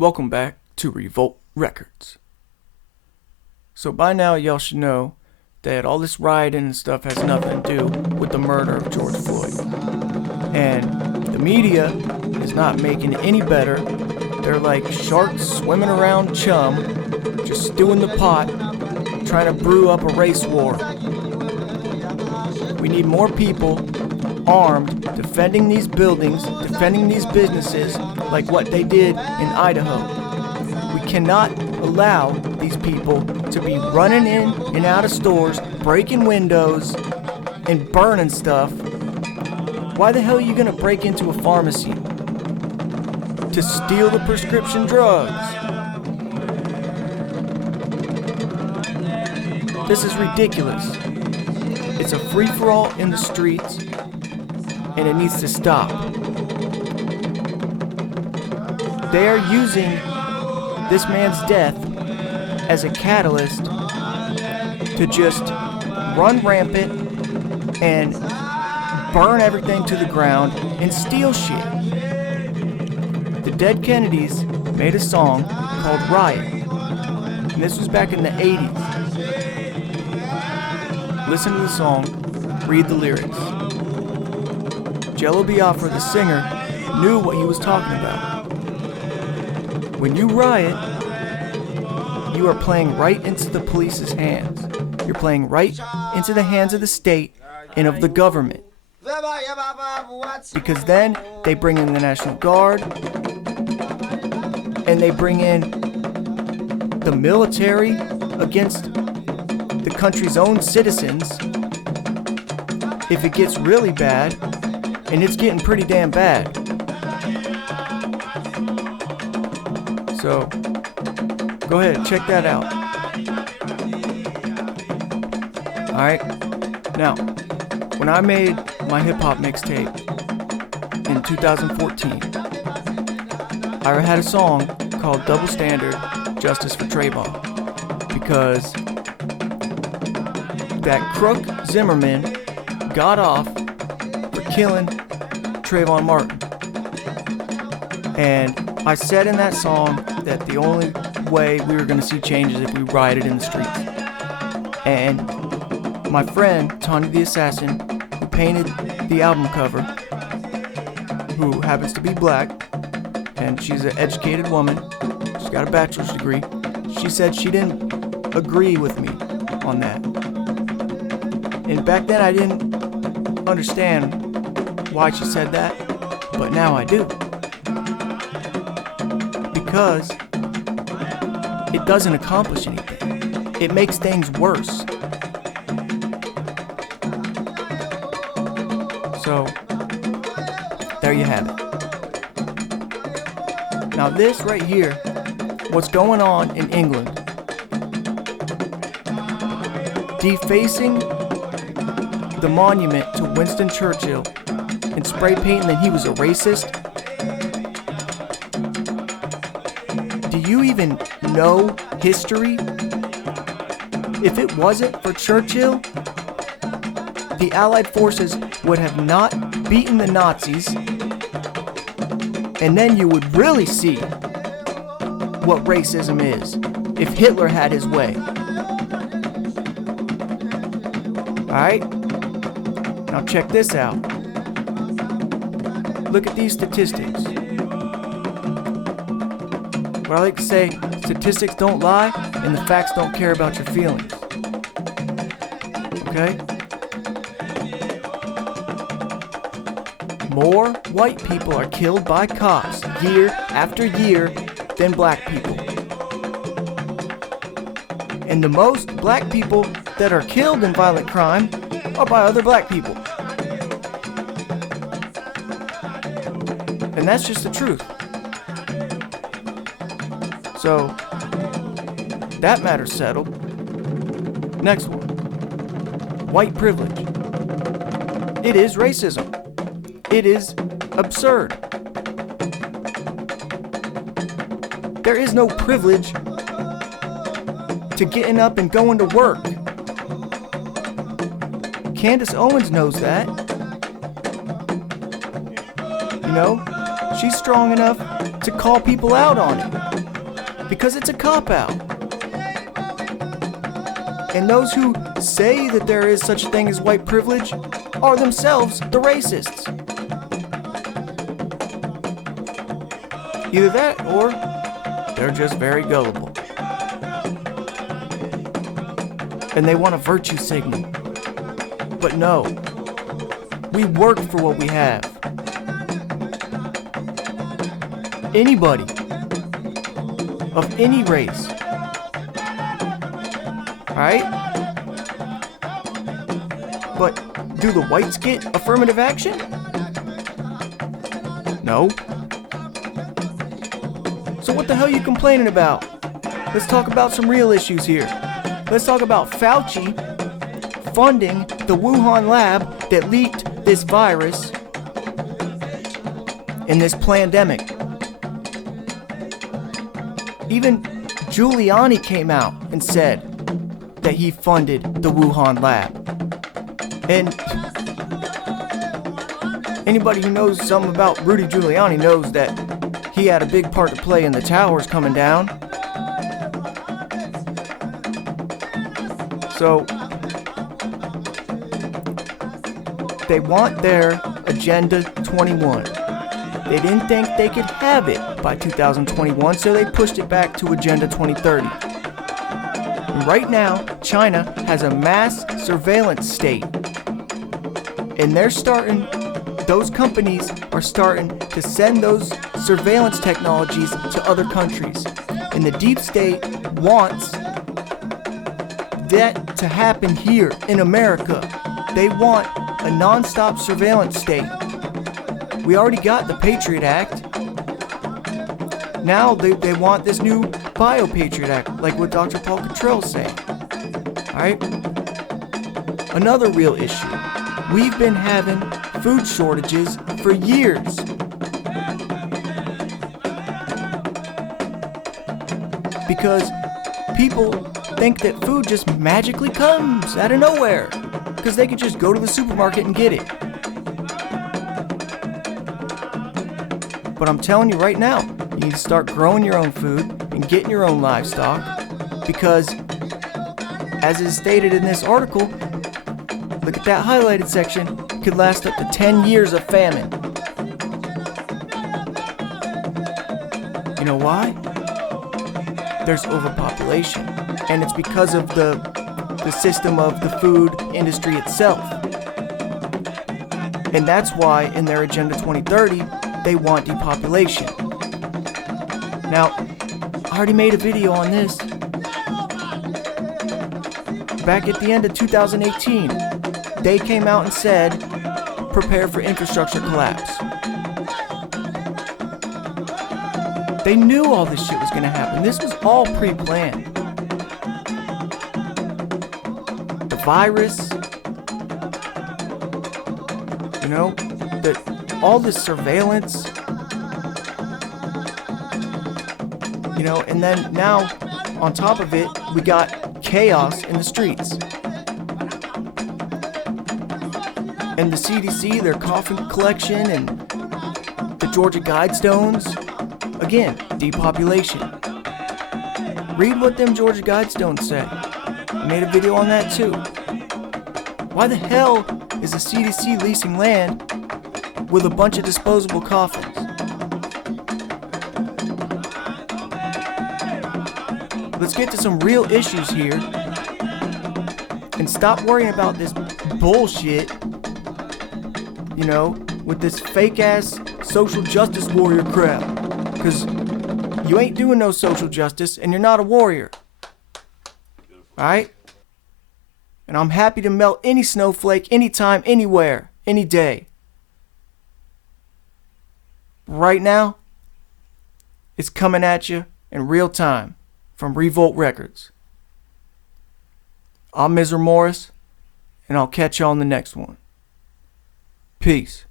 Welcome back to Revolt Records. So by now y'all should know that all this rioting and stuff has nothing to do with the murder of George Floyd. And the media is not making it any better. They're like sharks swimming around chum, just stewing the pot, trying to brew up a race war. We need more people armed, defending these buildings, defending these businesses like what they did in Idaho. We cannot allow these people to be running in and out of stores, breaking windows, and burning stuff. Why the hell are you gonna break into a pharmacy? To steal the prescription drugs. This is ridiculous. It's a free-for-all in the streets, and it needs to stop. They are using this man's death as a catalyst to just run rampant and burn everything to the ground and steal shit. The Dead Kennedys made a song called Riot, and this was back in the 80s. Listen to the song, read the lyrics. Jello Biafra, the singer, knew what he was talking about. When you riot, you are playing right into the police's hands. You're playing right into the hands of the state and of the government. Because then they bring in the National Guard and they bring in the military against the country's own citizens. If it gets really bad, and it's getting pretty damn bad. So, go ahead, check that out. Alright, now, when I made my hip-hop mixtape in 2014, I had a song called Double Standard, Justice for Trayvon, because that crook Zimmerman got off for killing Trayvon Martin. And I said in that song that the only way we were going to see change is if we rioted in the streets. And my friend, Tanya the Assassin, who painted the album cover, who happens to be black, and she's an educated woman, she's got a bachelor's degree, she said she didn't agree with me on that. And back then I didn't understand why she said that, but now I do. Because it doesn't accomplish anything. It makes things worse. So, there you have it. Now this right here, what's going on in England, defacing the monument to Winston Churchill and spray painting that he was a racist. Do you even know history? If it wasn't for Churchill, the Allied forces would have not beaten the Nazis, and then you would really see what racism is if Hitler had his way. Alright? Now check this out. Look at these statistics. What I like to say, statistics don't lie, and the facts don't care about your feelings. Okay? More white people are killed by cops year after year than black people. And the most black people that are killed in violent crime are by other black people. And that's just the truth. So, that matter's settled. Next one. White privilege. It is racism. It is absurd. There is no privilege to getting up and going to work. Candace Owens knows that. You know, she's strong enough to call people out on it. because it's a cop-out. And those who say that there is such a thing as white privilege are themselves the racists. Either that or they're just very gullible. And they want a virtue signal. But no, we work for what we have. Anybody of any race, alright? But do the whites get affirmative action? No. So what the hell are you complaining about? Let's talk about some real issues here. Let's talk about Fauci funding the Wuhan lab that leaked this virus in this pandemic. Even Giuliani came out and said that he funded the Wuhan lab. And anybody who knows something about Rudy Giuliani knows that he had a big part to play in the towers coming down. So they want their Agenda 21. They didn't think they could have it by 2021, so they pushed it back to Agenda 2030. And right now, China has a mass surveillance state. And those companies are starting to send those surveillance technologies to other countries. And the deep state wants that to happen here in America. They want a non-stop surveillance state. We already got the Patriot Act. Now they want this new Bio-Patriot Act, like what Dr. Paul Cottrell's saying. Alright? Another real issue. We've been having food shortages for years. Because people think that food just magically comes out of nowhere. Because they can just go to the supermarket and get it. But I'm telling you right now, you need to start growing your own food and getting your own livestock. Because, as is stated in this article, look at that highlighted section, it could last up to 10 years of famine. You know why? There's overpopulation. And it's because of the system of the food industry itself. And that's why in their Agenda 2030, they want depopulation. Now, I already made a video on this. Back at the end of 2018, they came out and said, prepare for infrastructure collapse. They knew all this shit was going to happen. This was all pre-planned. The virus, all this surveillance, and then now, on top of it, we got chaos in the streets. And the CDC, their coffin collection, and the Georgia Guidestones, again, depopulation. Read what them Georgia Guidestones say. I made a video on that too. Why the hell is the CDC leasing land with a bunch of disposable coffins? Let's get to some real issues here and stop worrying about this bullshit, with this fake ass social justice warrior crap. Because you ain't doing no social justice and you're not a warrior. Alright? And I'm happy to melt any snowflake, anytime, anywhere, any day. Right now, it's coming at you in real time from Revolt Records. I'm Mr. Morris, and I'll catch you on the next one. Peace.